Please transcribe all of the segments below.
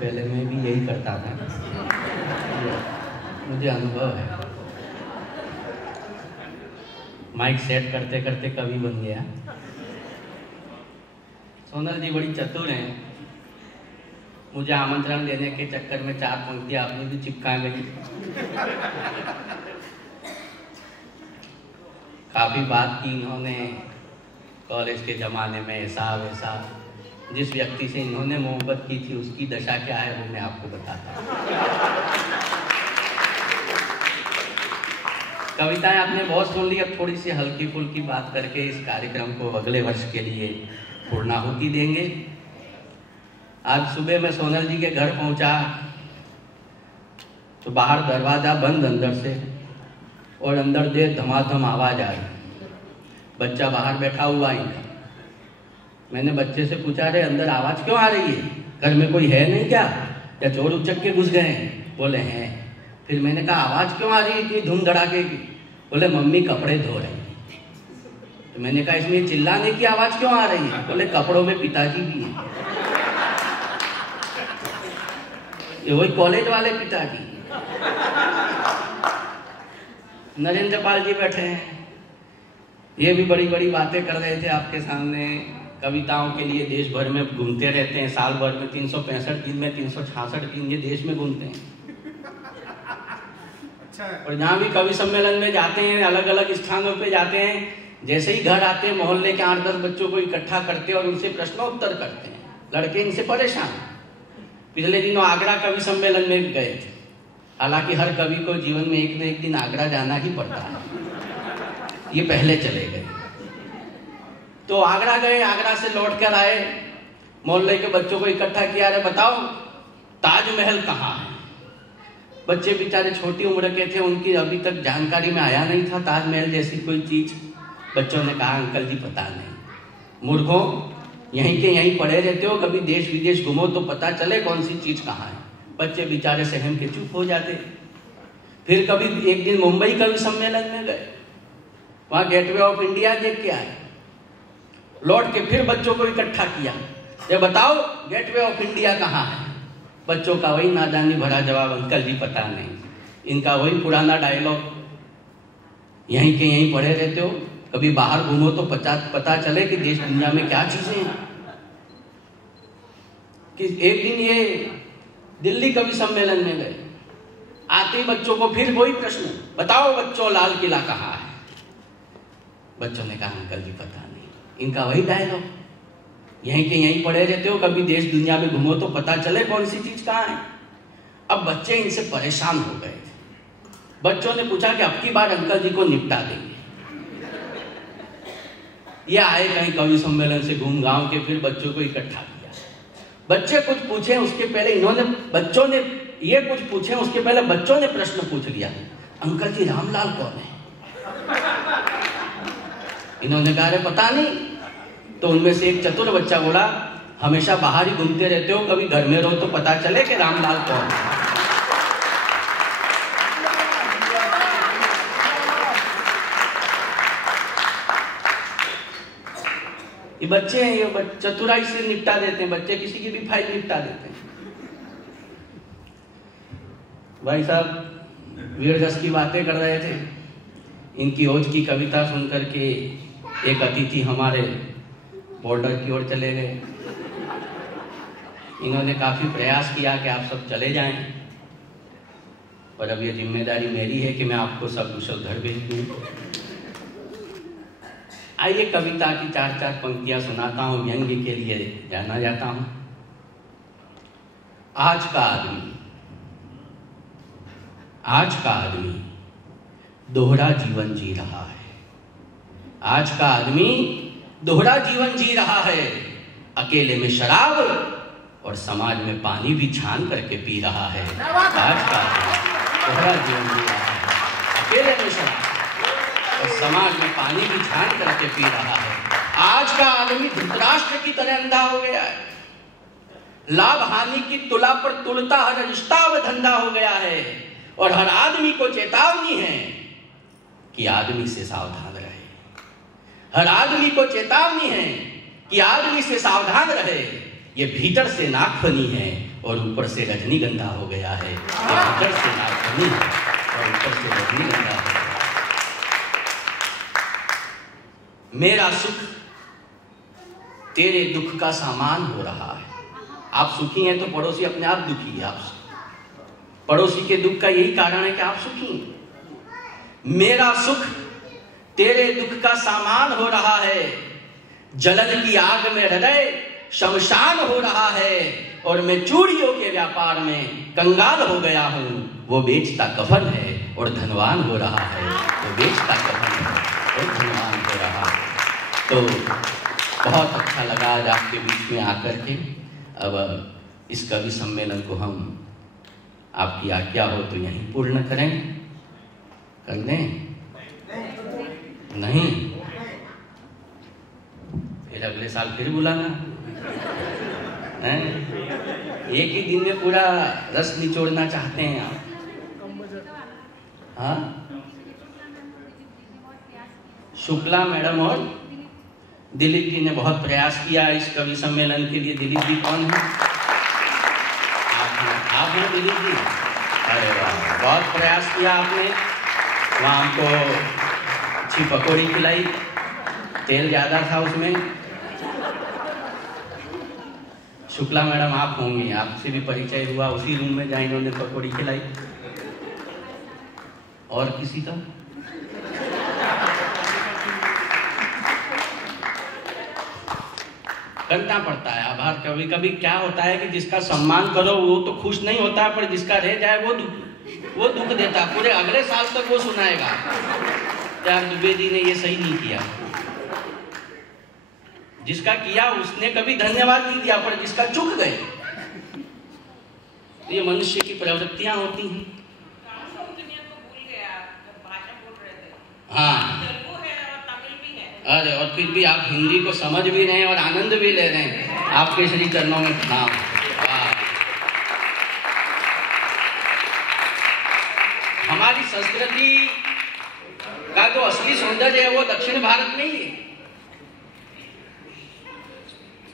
पहले मैं भी यही करता था, मुझे अनुभव है। माइक सेट करते करते कवि बन गया। सोनल जी बड़ी चतुर हैं। मुझे आमंत्रण देने के चक्कर में 4 पंक्तियां अपनी भी चिपका गई। काफ़ी बात की इन्होंने कॉलेज के ज़माने में, ऐसा वैसा। जिस व्यक्ति से इन्होंने मोहब्बत की थी उसकी दशा क्या है वो मैं आपको बताता हूँ। कविताएं आपने बहुत सुन ली, अब थोड़ी सी हल्की फुल्की बात करके इस कार्यक्रम को अगले वर्ष के लिए पूर्णाहुति देंगे। आज सुबह मैं सोनल जी के घर पहुंचा तो बाहर दरवाज़ा बंद अंदर से, और अंदर से धमाधम आवाज़ आ रही। बच्चा बाहर बैठा हुआ इनका। मैंने बच्चे से पूछा, अरे अंदर आवाज़ क्यों आ रही है? घर में कोई है नहीं क्या, या चोर उचक के घुस गए हैं? बोले हैं। फिर मैंने कहा आवाज़ क्यों आ रही है इतनी धूम धड़ाके की? बोले मम्मी कपड़े धो रही है। तो मैंने कहा इसमें चिल्लाने की आवाज़ क्यों आ रही है? बोले कपड़ों में पिताजी भी हैं। ये वही कॉलेज वाले पिताजी। नरेंद्र पाल जी बैठे हैं, ये भी बड़ी बड़ी बातें कर रहे थे आपके सामने। कविताओं के लिए देश भर में घूमते रहते हैं, साल भर में 365 दिन में 366 दिन ये देश में घूमते हैं। और जहाँ भी कवि सम्मेलन में जाते हैं, अलग अलग स्थानों पे जाते हैं, जैसे ही घर आते हैं मोहल्ले के 8-10 बच्चों को इकट्ठा करते हैं और उनसे प्रश्नोत्तर करते हैं। लड़के इनसे परेशान। पिछले दिनों आगरा कवि सम्मेलन में गए थे। हालांकि हर कवि को जीवन में एक न एक दिन आगरा जाना ही पड़ता है। ये पहले चले गए तो आगरा गए, आगरा से लौट कर आए, मोहल्ले के बच्चों को इकट्ठा किया, अरे बताओ ताजमहल कहाँ है? बच्चे बेचारे छोटी उम्र के थे, उनकी अभी तक जानकारी में आया नहीं था ताजमहल जैसी कोई चीज। बच्चों ने कहा अंकल जी पता नहीं। मूर्खों, यहीं के यहीं पढ़े रहते हो, कभी देश विदेश घूमो तो पता चले कौन सी चीज कहाँ है। बच्चे बेचारे सहम के चुप हो जाते। फिर कभी एक दिन मुंबई कवि सम्मेलन में गए, वहाँ गेटवे ऑफ इंडिया देख के आए। लौट के फिर बच्चों को इकट्ठा किया, ये बताओ गेटवे ऑफ इंडिया कहाँ है? बच्चों का वही नादानी भरा जवाब, अंकल जी पता नहीं। इनका वही पुराना डायलॉग, यहीं के यहीं पढ़े रहते हो, कभी बाहर घूमो तो पता चले कि देश दुनिया में क्या चीजें हैं। कि एक दिन ये दिल्ली कवि सम्मेलन में गए, आते ही बच्चों को फिर वही प्रश्न, बताओ बच्चों लाल किला कहाँ है? बच्चों ने कहा अंकल जी पता नहीं। इनका वही डायलॉग, यहीं के यहीं पढ़े रहते हो, कभी देश दुनिया में घूमो तो पता चले कौन सी चीज कहाँ है। अब बच्चे इनसे परेशान हो गए थे। बच्चों ने पूछा कि अब की बार अंकल जी को निपटा देंगे। ये आए कहीं कवि सम्मेलन से घूम गांव के, फिर बच्चों को इकट्ठा किया। बच्चे कुछ पूछे उसके पहले बच्चों ने ये कुछ पूछे उसके पहले बच्चों ने प्रश्न पूछ लिया, अंकल जी रामलाल कौन है? इन्होंने कहा अरे पता नहीं। तो उनमें से एक चतुर बच्चा बोला, हमेशा बाहर ही घूमते रहते हो, कभी घर में रहो तो पता चले कि रामलाल कौन है। ये बच्चे हैं, ये चतुराई से निपटा देते हैं। बच्चे किसी की भी फाइल निपटा देते हैं। भाई साहब वीर रस की बातें कर रहे थे। इनकी ओज की कविता सुनकर के एक अतिथि हमारे बॉर्डर की ओर चले गए। इन्होंने काफ़ी प्रयास किया कि आप सब चले जाएं, पर अब ये जिम्मेदारी मेरी है कि मैं आपको सब कुशल घर भेज दूँ। आइए कविता की 4-4 पंक्तियां सुनाता हूँ, व्यंग्य के लिए जाना जाता हूँ। आज का आदमी दोहरा जीवन जी रहा है। आज का आदमी दोहरा जीवन जी रहा है। अकेले में शराब और समाज में पानी भी छान करके पी रहा है। आज का आदमी दोहरा जीवन जी रहा है। अकेले में शराब और समाज में पानी भी छान करके पी रहा है। आज का आदमी धृतराष्ट्र की तरह अंधा हो गया है। लाभ हानि की तुला पर तुलता हर रिश्ता व धंधा हो गया है। और हर आदमी को चेतावनी है कि आदमी से सावधान रहे। हर आदमी को चेतावनी है कि आदमी से सावधान रहे। ये भीतर से नाखूनी है, और ऊपर से रजनीगंधा हो गया है। ये भीतर से नागफनी है और ऊपर से रजनीगंधा हो गया। मेरा सुख तेरे दुख का सामान हो रहा है। आप सुखी हैं तो पड़ोसी अपने आप दुखी है आपसे। पड़ोसी के दुख का यही कारण है कि आप सुखी हैं। मेरा सुख तेरे दुख का सामान हो रहा है, जलन की आग में हृदय शमशान हो रहा है, और मैं चूड़ियों के व्यापार में कंगाल हो गया हूं। वो बेचता कफन है और धनवान हो रहा है, वो बेचता कफन है और धनवान हो रहा है। तो बहुत अच्छा लगा आज आपके बीच में आकर के। अब इस कवि सम्मेलन को हम, आपकी आज्ञा हो तो यहीं पूर्ण करें, कर दें? नहीं, फिर अगले साल फिर बुलाना है। एक ही दिन में पूरा रस निचोड़ना चाहते हैं आप? हाँ, शुक्ला मैडम और दिलीप जी ने बहुत प्रयास किया इस कवि सम्मेलन के लिए। दिलीप जी कौन है? आप हैं दिलीप जी? अरे वाह, बहुत प्रयास किया आपने। वहाँ हमको अच्छी पकौड़ी खिलाई, तेल ज़्यादा था उसमें। शुक्ला मैडम आप होंगी, आपसे भी परिचय हुआ उसी रूम में जहाँ इन्होंने पकौड़ी खिलाई। और किसी का? करना पड़ता है आभार। कभी कभी क्या होता है कि जिसका सम्मान करो वो तो खुश नहीं होता, पर जिसका रह जाए वो दुख देता। पूरे अगले साल तक वो सुनाएगा, यार दुबे जी ने ये सही नहीं किया। जिसका किया उसने कभी धन्यवाद नहीं दिया, पर जिसका चुक गए। तो ये मनुष्य की प्रवृत्तियां होती हैं। हाँ, अरे और फिर भी आप हिंदी को समझ भी रहे हैं और आनंद भी ले रहे हैं। आपके श्री चरणों में प्रणाम। हमारी संस्कृति का जो असली सौंदर्य है वो दक्षिण भारत में ही है।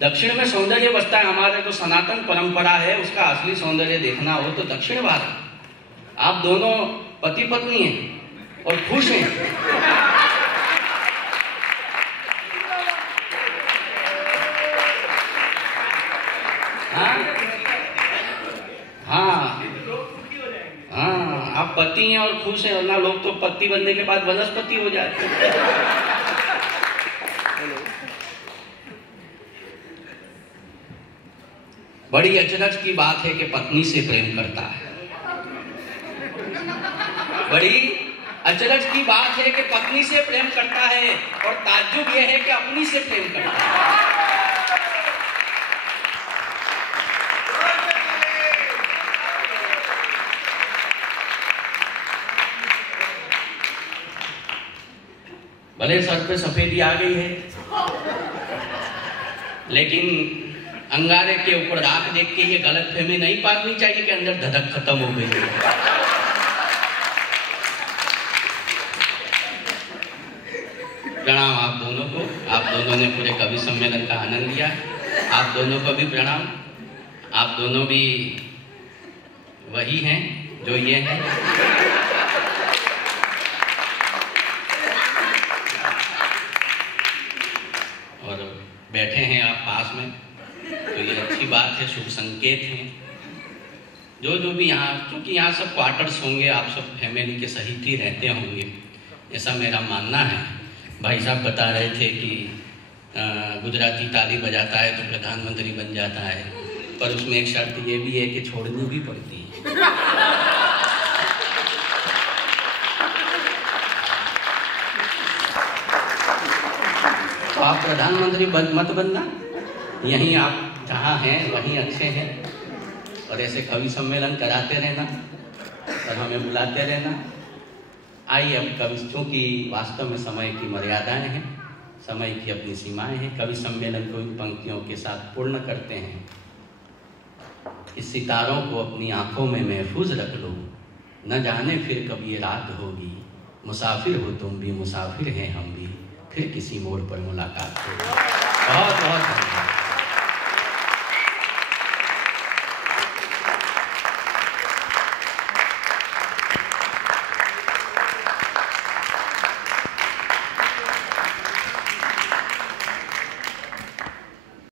दक्षिण में सौंदर्य बसता है। हमारा जो सनातन परंपरा है उसका असली सौंदर्य देखना हो तो दक्षिण भारत। आप दोनों पति पत्नी हैं और खुश हैं। हाँ, आप पति हैं और खुश हैं, वरना लोग तो पति बनने के बाद वनस्पति हो जाते हैं। बड़ी अचरज की बात है कि पत्नी से प्रेम करता है। बड़ी अचरज की बात है कि पत्नी से प्रेम करता है, और ताज्जुब यह है कि अपनी से प्रेम करता है। भले सर पे सफेदी आ गई है, लेकिन अंगारे के ऊपर राख देख के ये गलतफहमी नहीं पालनी चाहिए कि अंदर धधक खत्म हो गई है। प्रणाम आप दोनों को। आप दोनों ने पूरे कवि सम्मेलन का आनंद लिया। आप दोनों को भी प्रणाम। आप दोनों भी वही हैं जो ये हैं। और बैठे हैं आप पास में, तो ये अच्छी बात है, शुभ संकेत है। जो भी यहाँ, क्योंकि यहाँ सब क्वार्टर्स होंगे, आप सब फैमिली के सहित ही रहते होंगे, ऐसा मेरा मानना है। भाई साहब बता रहे थे कि गुजराती ताली बजाता है तो प्रधानमंत्री बन जाता है, पर उसमें एक शर्त ये भी है कि छोड़नी भी पड़ती है। तो आप प्रधानमंत्री मत बनना, यहीं आप जहाँ हैं वहीं अच्छे हैं, और ऐसे कवि सम्मेलन कराते रहना और हमें बुलाते रहना। आइए अब कवि, क्योंकि वास्तव में समय की मर्यादाएं हैं, समय की अपनी सीमाएं हैं। कवि सम्मेलन को इन पंक्तियों के साथ पूर्ण करते हैं। इस सितारों को अपनी आंखों में महफूज रख लो, न जाने फिर कब ये रात होगी। मुसाफिर हो तुम भी, मुसाफिर हैं हम भी, फिर किसी मोड़ पर मुलाकात होगी। बहुत बहुत धन्यवाद।